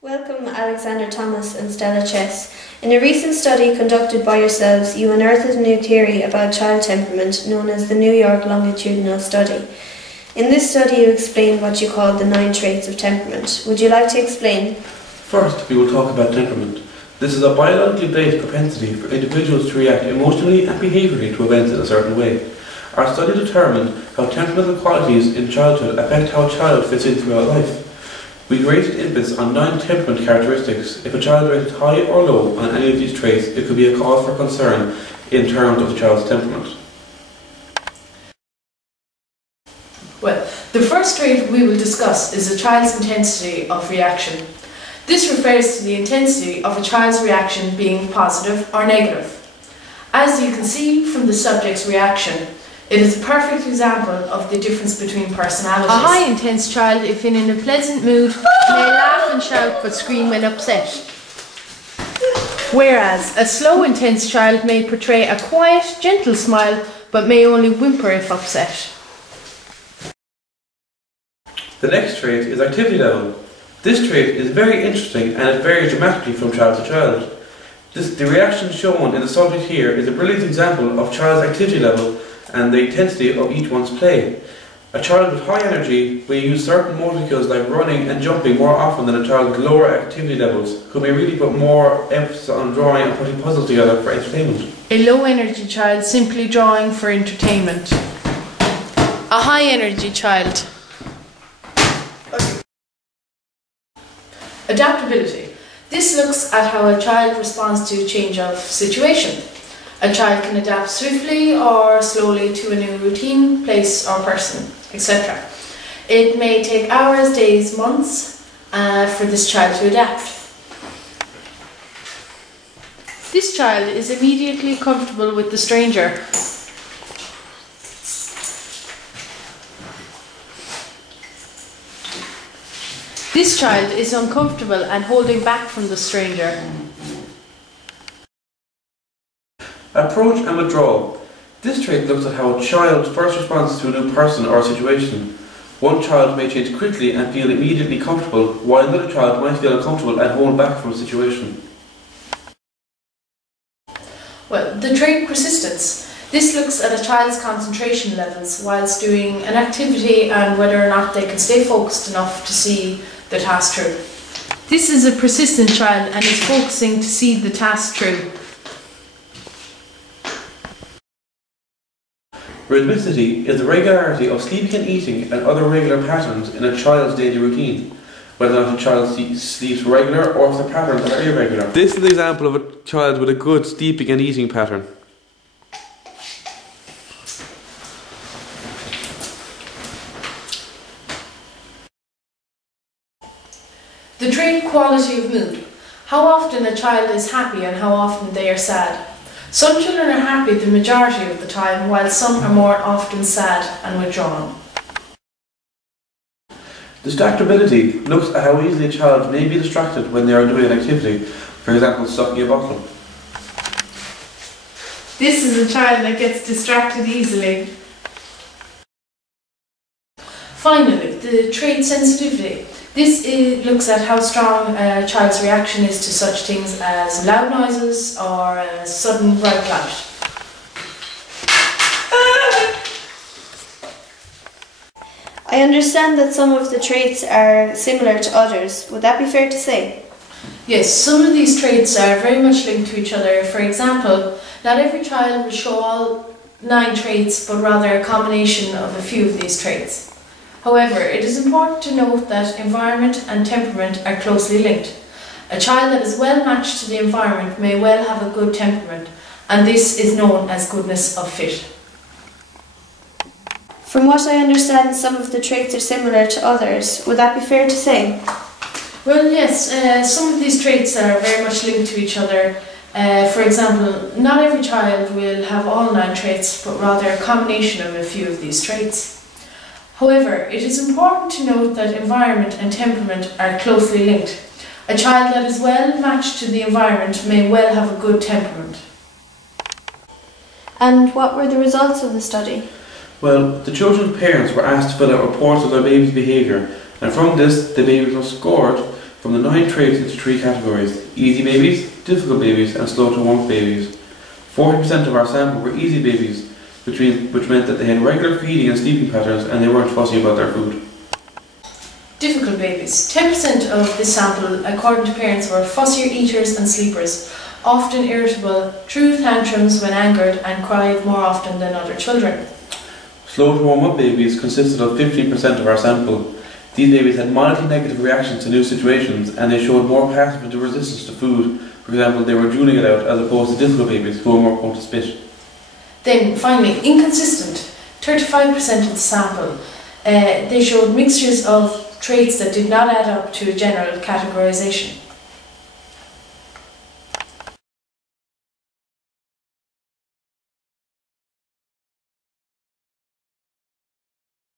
Welcome Alexander Thomas and Stella Chess. In a recent study conducted by yourselves, you unearthed a new theory about child temperament known as the New York Longitudinal Study. In this study you explained what you call the 9 traits of temperament. Would you like to explain? First, we will talk about temperament. This is a biologically based propensity for individuals to react emotionally and behaviourally to events in a certain way. Our study determined how temperamental qualities in childhood affect how a child fits in throughout life. We rated infants on 9 temperament characteristics. If a child rated high or low on any of these traits, it could be a cause for concern in terms of the child's temperament. Well, the first trait we will discuss is a child's intensity of reaction. This refers to the intensity of a child's reaction being positive or negative. As you can see from the subject's reaction, it is a perfect example of the difference between personalities. A high intense child, if in a pleasant mood, may laugh and shout but scream when upset. Whereas a slow intense child may portray a quiet, gentle smile but may only whimper if upset. The next trait is activity level. This trait is very interesting and it varies dramatically from child to child. The reaction shown in the subject here is a brilliant example of child's activity level and the intensity of each one's play. A child with high energy will use certain motor skills like running and jumping more often than a child with lower activity levels, who may really put more emphasis on drawing and putting puzzles together for entertainment. A low energy child simply drawing for entertainment. A high energy child. Adaptability. This looks at how a child responds to a change of situation. A child can adapt swiftly or slowly to a new routine, place or person, etc. It may take hours, days, months for this child to adapt. This child is immediately comfortable with the stranger. This child is uncomfortable and holding back from the stranger. Approach and withdrawal. This trait looks at how a child first responds to a new person or situation. One child may change quickly and feel immediately comfortable, while another child might feel uncomfortable and hold back from a situation. Well, the trait persistence. This looks at a child's concentration levels whilst doing an activity and whether or not they can stay focused enough to see the task through. This is a persistent child and is focusing to see the task through. Rhythmicity is the regularity of sleeping and eating and other regular patterns in a child's daily routine, whether or not a child sleeps regular or if the patterns are irregular. This is an example of a child with a good sleeping and eating pattern. The trait quality of mood. How often a child is happy and how often they are sad. Some children are happy the majority of the time, while some are more often sad and withdrawn. Distractibility looks at how easily a child may be distracted when they are doing an activity, for example sucking a bottle. This is a child that gets distracted easily. Finally, the trait sensitivity. This looks at how strong a child's reaction is to such things as loud noises or a sudden bright light. I understand that some of the traits are similar to others. Would that be fair to say? Yes, some of these traits are very much linked to each other. For example, not every child will show all 9 traits, but rather a combination of a few of these traits. However, it is important to note that environment and temperament are closely linked. A child that is well matched to the environment may well have a good temperament, and this is known as goodness of fit. From what I understand, some of the traits are similar to others. Would that be fair to say? Well, yes, some of these traits are very much linked to each other. For example, not every child will have all 9 traits, but rather a combination of a few of these traits. However, it is important to note that environment and temperament are closely linked. A child that is well matched to the environment may well have a good temperament. And what were the results of the study? Well, the children's parents were asked to fill out reports of their baby's behaviour, and from this the babies were scored from the 9 traits into 3 categories: easy babies, difficult babies, and slow to warm babies. 40% of our sample were easy babies, which meant that they had regular feeding and sleeping patterns and they weren't fussy about their food. Difficult babies. 10% of this sample, according to parents, were fussier eaters and sleepers, often irritable, threw tantrums when angered, and cried more often than other children. Slow to warm up babies consisted of 15% of our sample. These babies had mildly negative reactions to new situations and they showed more passive resistance to food. For example, they were drooling it out as opposed to difficult babies who were more prone to spit. Then finally, inconsistent. 35% of the sample. They showed mixtures of traits that did not add up to a general categorization.